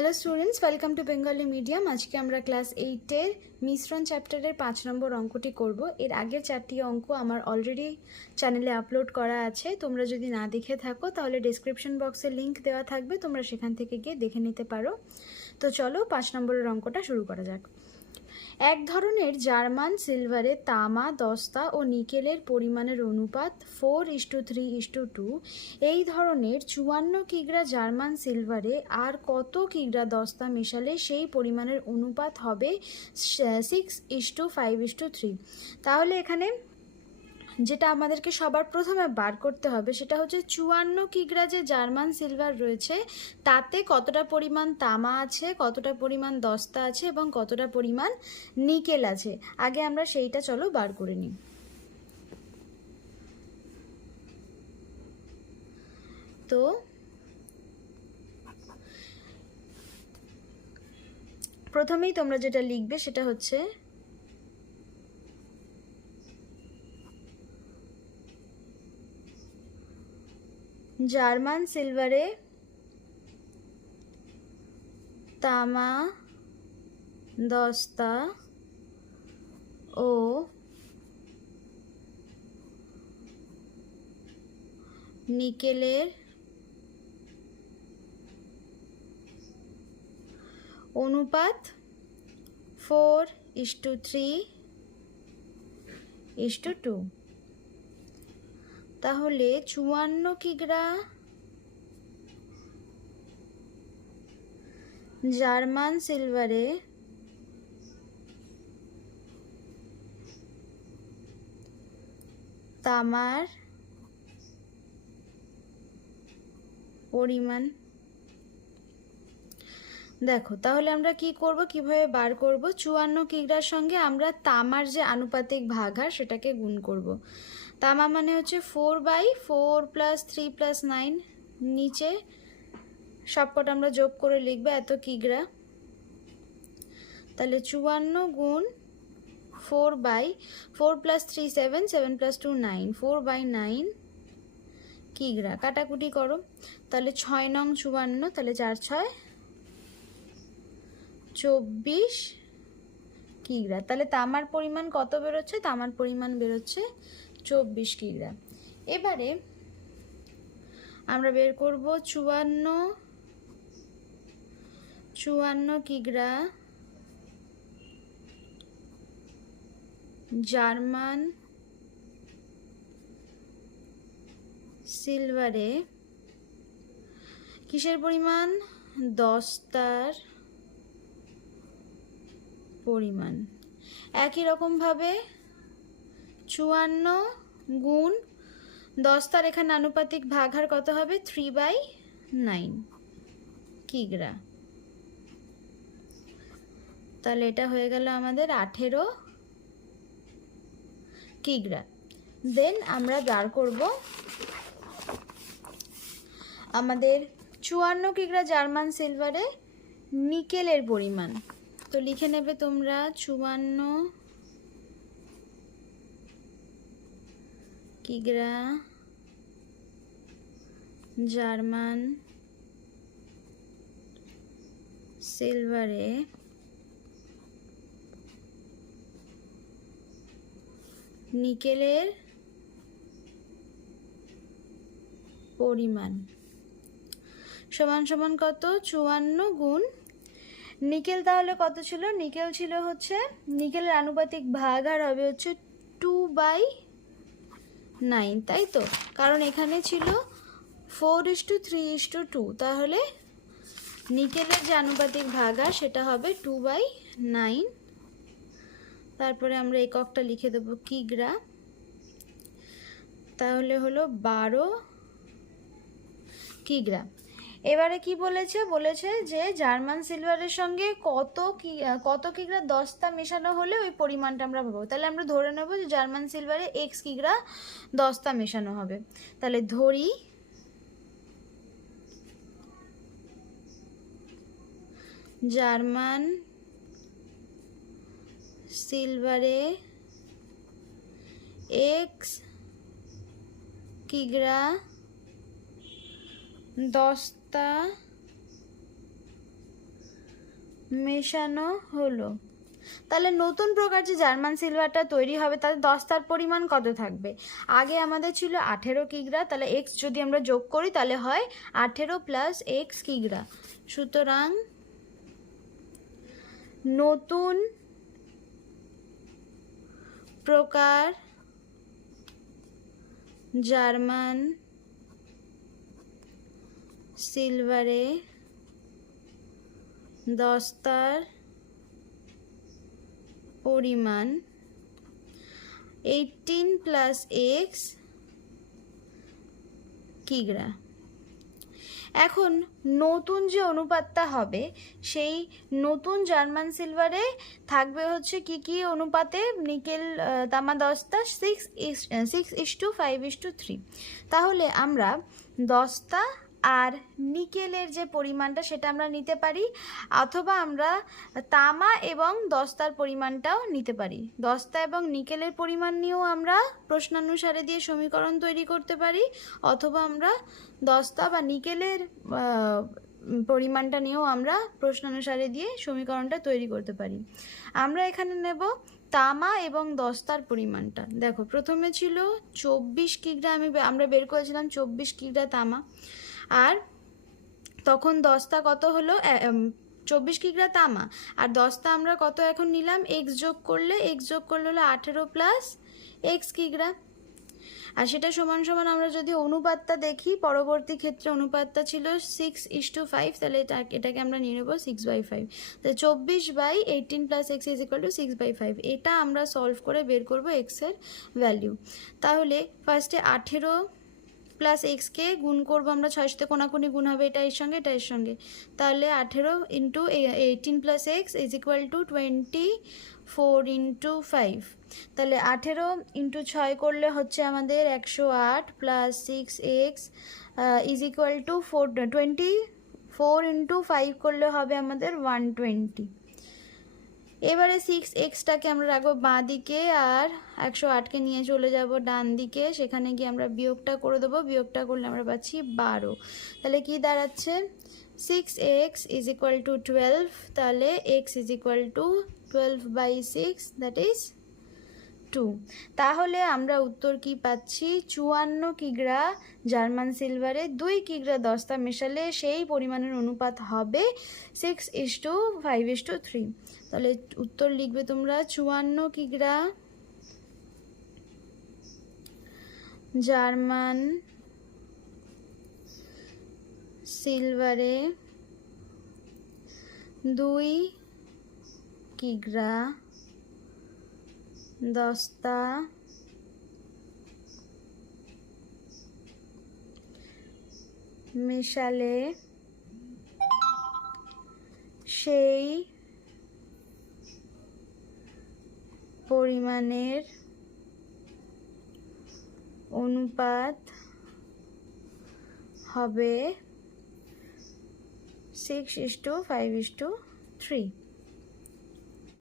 Hello students welcome to Bengali medium আজকে আমরা class এইটের মিশ্রণ চ্যাপ্টারের পাঁচ নম্বর অঙ্কটি করব। এর আগের চারটি অঙ্ক আমার অলরেডি চ্যানেলে আপলোড করা আছে। তোমরা যদি না দেখে থাকো, তাহলে ডিসক্রিপশন বক্সে লিংক দেওয়া থাকবে। তোমরা সেখান থেকে গিয়ে দেখে নিতে পারো। তো চলো পাঁচ নম্বরের অঙ্কটা শুরু করা যাক। এক ধরনের জার্মান সিলভারে তামা, দস্তা ও নিকেলের পরিমাণের অনুপাত four is to three is to. এই ধরনের চুয়ান্ন কিগ্রা জার্মান সিলভারে আর কত কিগ্রা দস্তা মেশালে সেই পরিমাণের অনুপাত হবে six is to five is to three তাহলে এখানে যেটা আমাদেরকে সবার প্রথমে বার করতে হবে সেটা হচ্ছে চুয়ান্ন কিগ্রা যে জার্মান সিলভার রয়েছে। তাতে কতটা পরিমাণ তামা আছে, কতটা পরিমাণ দস্তা আছে এবং কতটা পরিমাণ নিকেল আছে? আগে আমরা সেইটা চলো বার করে নিই। তো প্রথমেই তোমরা যেটা লিখবে সেটা হচ্ছে জার্মান সিলভারে তামা দস্তা ও নিকেলের অনুপাত four is to three is to two তাহলে চুয়ান্ন কিগ্রা জার্মান সিলভারে তামার পরিমাণ। দেখো, তাহলে আমরা কি করব, কীভাবে বার করব? চুয়ান্ন কিগ্রার সঙ্গে আমরা তামার যে আনুপাতিক ভাগ হয় সেটাকে গুণ করব। তামা মানে হচ্ছে four by four plus three plus nine নিচে সবকটা আমরা যোগ করে লিখব এত কিগ্রা তাহলে চুয়ান্ন গুণ four by four plus three seven seven plus two nine four by nine কিগ্রা কাটাকুটি করো। তাহলে ছয় নং চুয়ান্ন, তাহলে চার ছয় চব্বিশ কিগ্রা তাহলে তামার পরিমাণ কত বেরোচ্ছে? তামার পরিমাণ বেরোচ্ছে চব্বিশ কিগ্রা। এবারে আমরা বের করব চুয়ান্ন চুয়ান্ন কিগ্রা জার্মান সিলভারে। কিসের পরিমাণ? দস্তার পরিমাণ। একই রকমভাবে চুয়ান্ন গুণ দস্তার এখানে আনুপাতিক ভাগ হার কত হবে? থ্রি বাই নাইন কিগ্রা তাহলে এটা হয়ে গেল আমাদের আঠেরো। কিগ্রা দেন আমরা বার করব আমাদের চুয়ান্ন কিগ্রা জার্মান সিলভারে নিকেলের পরিমাণ। তো লিখে নেবে তোমরা চুয়ান্ন কিগ্রা জার্মান, সিলভারে, নিকেলের পরিমাণ। সমান সমান কত? চুয়ান্ন গুণ নিকেল তাহলে কত ছিল? নিকেল ছিল হচ্ছে, নিকেলের আনুপাতিক ভাগ আর হবে হচ্ছে টু বাই নাইন, তাই তো? কারণ এখানে ছিল four is to three is to two তাহলে নিকেলের যে আনুপাতিক ভাগা সেটা হবে টু বাই নাইন তারপরে আমরা এককটা লিখে দেবো কিগ্রা তাহলে হলো বারো কিগ্রা এবারে কি বলেছে? বলেছে যে জার্মান সিলভারের সঙ্গে কত কি, কত কিগ্রা দস্তা মেশানো হলে ওই পরিমাণটা আমরা পাবো। তাহলে আমরা ধরে নেব যে জার্মান সিলভারে এক্স কিগ্রা দস্তা মেশানো হবে। তাহলে ধরি, জার্মান সিলভারে এক্স কিগ্রা দস্তা মেশানো হলো। তাহলে নতুন প্রকার যে জার্মান সিলভারটা তৈরি হবে, তাতে দস্তার পরিমাণ কত থাকবে? আগে আমাদের ছিল আঠেরো কিগ্রা, তাহলে এক্স যদি আমরা যোগ করি, তাহলে হয় আঠেরো প্লাস এক্স কিগ্রা। সুতরাং নতুন প্রকার জার্মান সিলভারে দস্তার পরিমাণ এইটিন প্লাস এক্স কিগ্রা। এখন নতুন যে অনুপাতটা হবে, সেই নতুন জার্মান সিলভারে থাকবে হচ্ছে কি কি অনুপাতে? নিকেল তামা দস্তা six is six is to five is to three তাহলে আমরা দস্তা আর নিকেলের যে পরিমাণটা সেটা আমরা নিতে পারি, অথবা আমরা তামা এবং দস্তার পরিমাণটাও নিতে পারি। দস্তা এবং নিকেলের পরিমাণ নিয়েও আমরা প্রশ্নানুসারে দিয়ে সমীকরণ তৈরি করতে পারি, অথবা আমরা দস্তা বা নিকেলের পরিমাণটা নিয়েও আমরা প্রশ্নানুসারে দিয়ে সমীকরণটা তৈরি করতে পারি। আমরা এখানে নেব তামা এবং দস্তার পরিমাণটা। দেখো, প্রথমে ছিল চব্বিশ কিগ্রা আমি আমরা বের করেছিলাম চব্বিশ কিগ্রা তামা। আর তখন দস্তা কত হলো? চব্বিশ কিগ্রা তামা। আর দস্তা আমরা কত এখন নিলাম? এক্স যোগ করলে এক্স যোগ করলে হলো আঠেরো প্লাস এক্স কিগ্রা। আর সেটা সমান সমান আমরা যদি অনুপাতটা দেখি, পরবর্তী ক্ষেত্রে অনুপাতটা ছিল সিক্স ইস টু ফাইভ তাহলে এটা, এটাকে আমরা নিয়ে নেব সিক্স বাই ফাইভ তো চব্বিশ by eighteen plus x is equal to six by five এটা আমরা সলভ করে বের করব এক্সের ভ্যালিউ তাহলে ফার্স্টে আঠেরো প্লাস এক্সকে গুণ করব আমরা ছয়ের সাথে কোনাকুনি গুণ হবে এটা এর সঙ্গে, এটা এর সঙ্গে। তাহলে আঠেরো into eighteen plus x is equal to twenty four into five তাহলে আঠেরো ইন্টু ছয় করলে হচ্ছে আমাদের একশো আট plus six x is equal to four twenty four into five করলে হবে আমাদের ওয়ান টোয়েন্টি এবারে সিক্স এক্সটাকে আমরা রাখব বাঁ দিকে আর একশো আটকে নিয়ে চলে যাব ডান দিকে সেখানে গিয়ে আমরা বিয়োগটা করে দেবো। বিয়োগটা করলে আমরা পাচ্ছি বারো। তাহলে কি দাঁড়াচ্ছে? Six x is equal to twelve তাহলে x is equal to twelve by six that is two তাহলে আমরা উত্তর কি পাচ্ছি? চুয়ান্ন কিগ্রা জার্মান সিলভারে, দুই কিগ্রা দস্তা মেশালে সেই পরিমাণের অনুপাত হবে six is to five is to three তাহলে উত্তর লিখবে তোমরা চুয়ান্ন কিগ্রা জার্মান সিলভারে, দুই কিগ্রা দস্তা মেশালে সেই পরিমাণের অনুপাত হবে six is to five is to three